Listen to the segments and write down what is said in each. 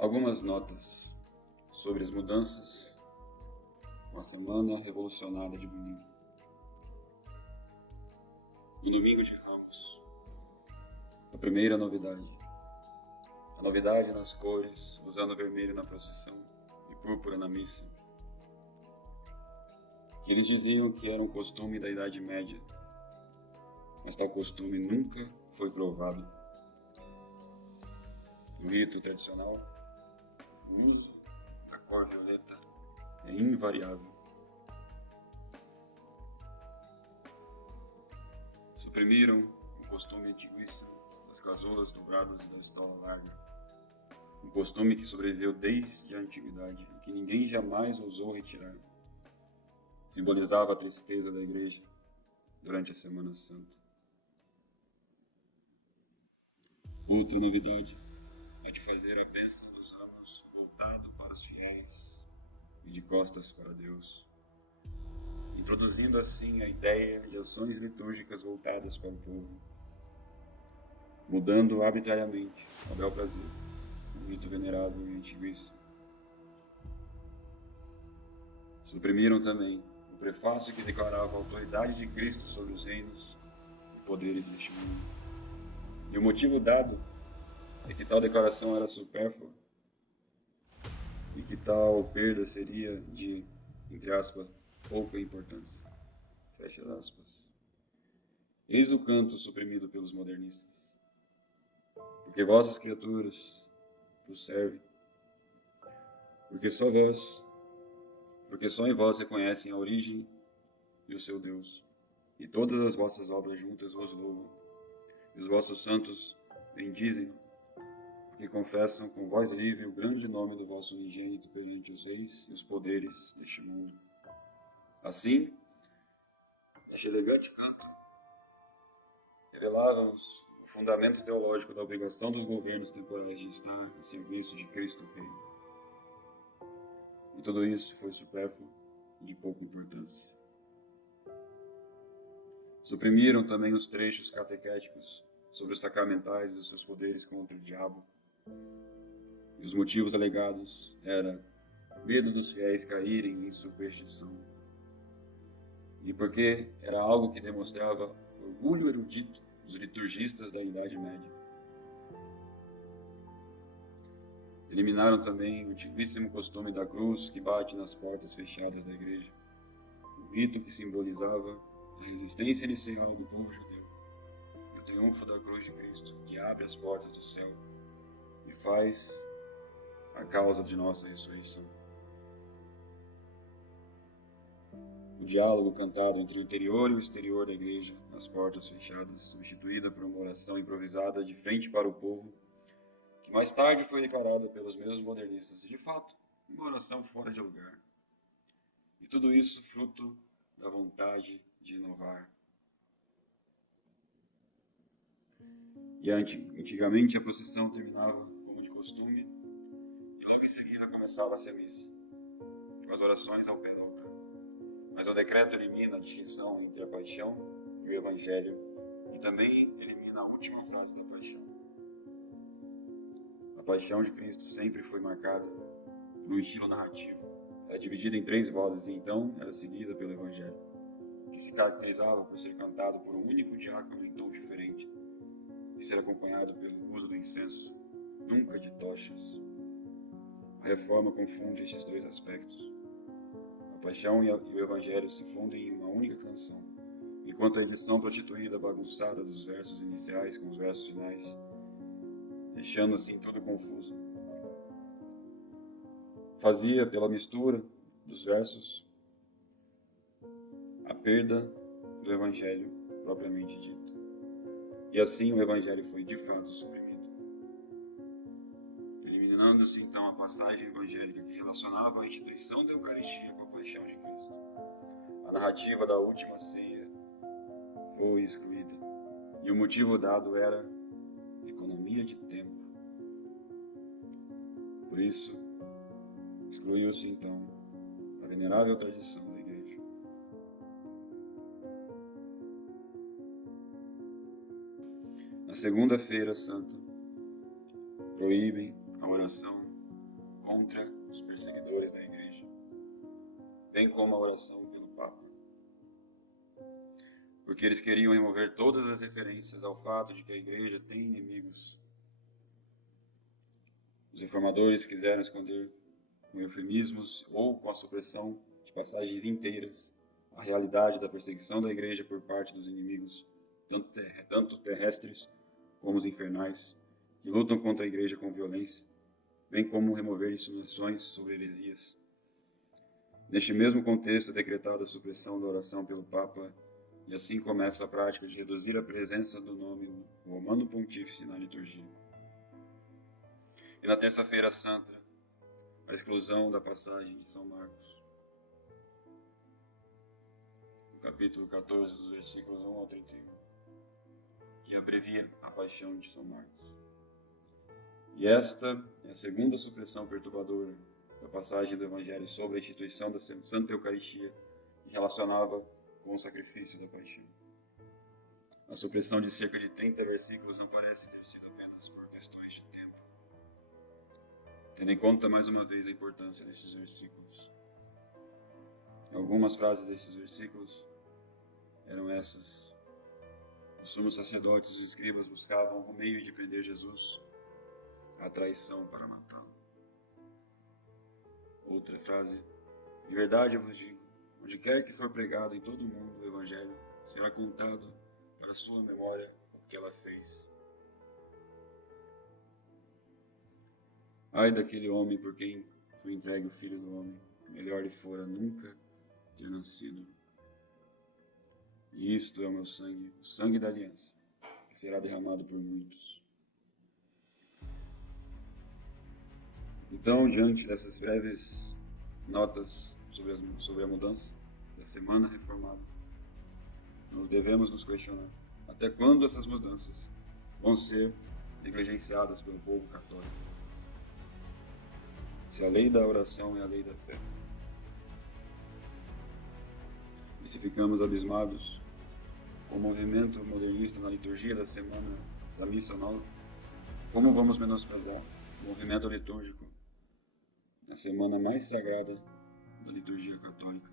Algumas notas sobre as mudanças com a Semana Revolucionária de Bolívia. No domingo de Ramos, a primeira novidade. A novidade nas cores, usando vermelho na procissão e púrpura na missa. Que eles diziam que era um costume da Idade Média, mas tal costume nunca foi provado. No rito tradicional, o uso da cor violeta é invariável. Suprimiram o costume antiguíssimo das casulas dobradas e da estola larga. Um costume que sobreviveu desde a antiguidade e que ninguém jamais ousou retirar. Simbolizava a tristeza da igreja durante a Semana Santa. Outra novidade é de fazer a bênção dos ramos voltado para os fiéis e de costas para Deus, introduzindo assim a ideia de ações litúrgicas voltadas para o povo, mudando arbitrariamente, a bel prazer, um rito venerável e antiguíssimo. Suprimiram também o prefácio que declarava a autoridade de Cristo sobre os reinos e poderes deste mundo. E o motivo dado é que tal declaração era supérflua e que tal perda seria de, entre aspas, pouca importância. Fecha aspas. Eis o canto suprimido pelos modernistas. Porque vossas criaturas vos servem. Porque só em vós reconhecem a origem e o seu Deus. E todas as vossas obras juntas vos louvam. E os vossos santos bendizem, porque confessam com voz livre o grande nome do vosso unigênito perante os reis e os poderes deste mundo. Assim, este elegante canto revelava-nos o fundamento teológico da obrigação dos governos temporais de estar em serviço de Cristo Rei. E tudo isso foi supérfluo e de pouca importância. Suprimiram também os trechos catequéticos sobre os sacramentais e os seus poderes contra o diabo. E os motivos alegados eram medo dos fiéis caírem em superstição. E porque era algo que demonstrava orgulho erudito dos liturgistas da Idade Média. Eliminaram também o antiguíssimo costume da cruz que bate nas portas fechadas da igreja, um rito que simbolizava a resistência inicial do povo judeu e o triunfo da cruz de Cristo, que abre as portas do céu e faz a causa de nossa ressurreição. O diálogo cantado entre o interior e o exterior da igreja, nas portas fechadas, substituída por uma oração improvisada de frente para o povo, que mais tarde foi declarada pelos mesmos modernistas, de fato, uma oração fora de lugar. E tudo isso fruto da vontade de inovar. E antigamente a procissão terminava, como de costume, e logo em seguida começava-se a missa, com as orações ao pé do altar. Mas o decreto elimina a distinção entre a paixão e o evangelho, e também elimina a última frase da paixão. A paixão de Cristo sempre foi marcada por um estilo narrativo. Era dividida em 3 vozes e então era seguida pelo evangelho, que se caracterizava por ser cantado por um único diácono em tom diferente e ser acompanhado pelo uso do incenso, nunca de tochas. A reforma confunde estes 2 aspectos. A paixão e o evangelho se fundem em uma única canção, enquanto a edição prostituída bagunçada dos versos iniciais com os versos finais, deixando assim tudo confuso, fazia, pela mistura dos versos, a perda do evangelho propriamente dito. E assim o evangelho foi de fato suprimido, eliminando-se então a passagem evangélica que relacionava a instituição da Eucaristia com a paixão de Cristo. A narrativa da última ceia foi excluída, e o motivo dado era economia de tempo. Por isso, excluiu-se então a venerável tradição da igreja. Na segunda-feira santa, proíbem a oração contra os perseguidores da Igreja, bem como a oração pelo Papa, porque eles queriam remover todas as referências ao fato de que a Igreja tem inimigos. Os reformadores quiseram esconder com eufemismos ou com a supressão de passagens inteiras a realidade da perseguição da Igreja por parte dos inimigos, tanto terrestres como os infernais, que lutam contra a Igreja com violência, bem como remover insinuações sobre heresias. Neste mesmo contexto, é decretada a supressão da oração pelo Papa, e assim começa a prática de reduzir a presença do nome Romano Pontífice na liturgia. E na Terça-feira Santa, a exclusão da passagem de São Marcos, no capítulo 14, dos versículos 1 ao 31, que abrevia a paixão de São Marcos. E esta é a segunda supressão perturbadora da passagem do Evangelho sobre a instituição da Santa Eucaristia, que relacionava com o sacrifício da paixão. A supressão de cerca de 30 versículos não parece ter sido apenas por questões de tempo, tendo em conta mais uma vez a importância desses versículos. Algumas frases desses versículos eram essas: os sumos sacerdotes e os escribas buscavam o meio de prender Jesus, a traição para matá-lo. Outra frase: em verdade eu vos digo, onde quer que for pregado em todo o mundo o Evangelho, será contado para sua memória o que ela fez. Ai daquele homem por quem foi entregue o Filho do Homem, melhor lhe fora nunca ter nascido. E isto é o meu sangue, o sangue da aliança, que será derramado por muitos. Então, diante dessas breves notas sobre a mudança da Semana Reformada, nós devemos nos questionar até quando essas mudanças vão ser negligenciadas pelo povo católico. Se a lei da oração é a lei da fé, e se ficamos abismados com o movimento modernista na liturgia da semana da Missa Nova, como vamos menosprezar o movimento litúrgico na semana mais sagrada da liturgia católica?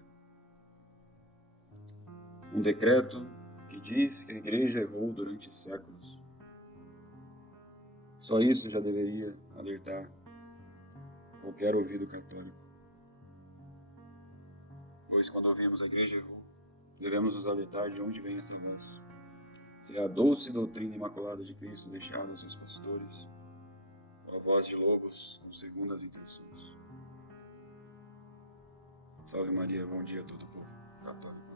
Um decreto que diz que a Igreja errou durante séculos. Só isso já deveria alertar qualquer ouvido católico. Pois quando ouvimos a Igreja errou, devemos nos alertar de onde vem essa voz. Se é a doce doutrina imaculada de Cristo deixada aos seus pastores, ou a voz de lobos com segundas intenções. Salve Maria, bom dia a todo o povo católico.